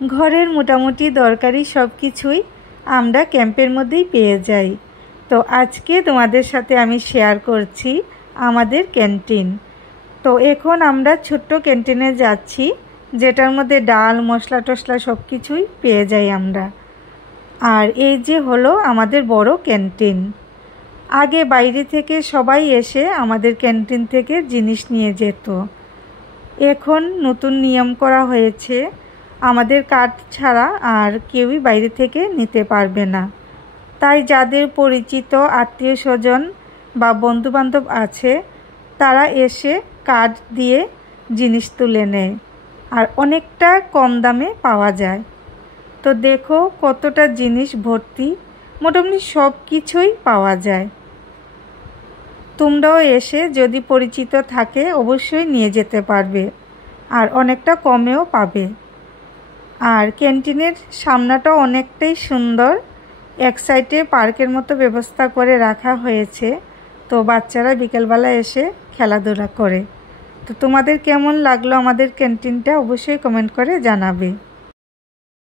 ঘরের মোটামুটি দরকারি সব কিছুই আমরা ক্যাম্পের মধ্যেই পেয়ে যাই। তো আজকে তোমাদের সাথে আমি শেয়ার করছি আমাদের ক্যান্টিন। তো এখন আমরা ছোট্ট ক্যান্টিনে যাচ্ছি, যেটার মধ্যে ডাল মশলা টশলা সব কিছুই পেয়ে যাই আমরা। আর এই যে হলো আমাদের বড় ক্যান্টিন। আগে বাইরে থেকে সবাই এসে আমাদের ক্যান্টিন থেকে জিনিস নিয়ে যেত। এখন নতুন নিয়ম করা হয়েছে, আমাদের কার্ড ছাড়া আর কেউই বাইরে থেকে নিতে পারবে না। তাই যাদের পরিচিত আত্মীয় স্বজন বা বন্ধুবান্ধব আছে তারা এসে কার্ড দিয়ে জিনিস তুলে নেয়, আর অনেকটা কম দামে পাওয়া যায়। তো দেখো কতটা জিনিস ভর্তি, মোটামুটি সব কিছুই পাওয়া যায়। তোমরাও এসে যদি পরিচিত থাকে অবশ্যই নিয়ে যেতে পারবে, আর অনেকটা কমেও পাবে। আর ক্যান্টিনের সামনাটাও অনেকটাই সুন্দর, এক সাইডে পার্কের মতো ব্যবস্থা করে রাখা হয়েছে, তো বাচ্চারা বিকেলবেলা এসে খেলাধুলা করে। তো তোমাদের কেমন লাগলো আমাদের ক্যান্টিনটা অবশ্যই কমেন্ট করে জানাবে।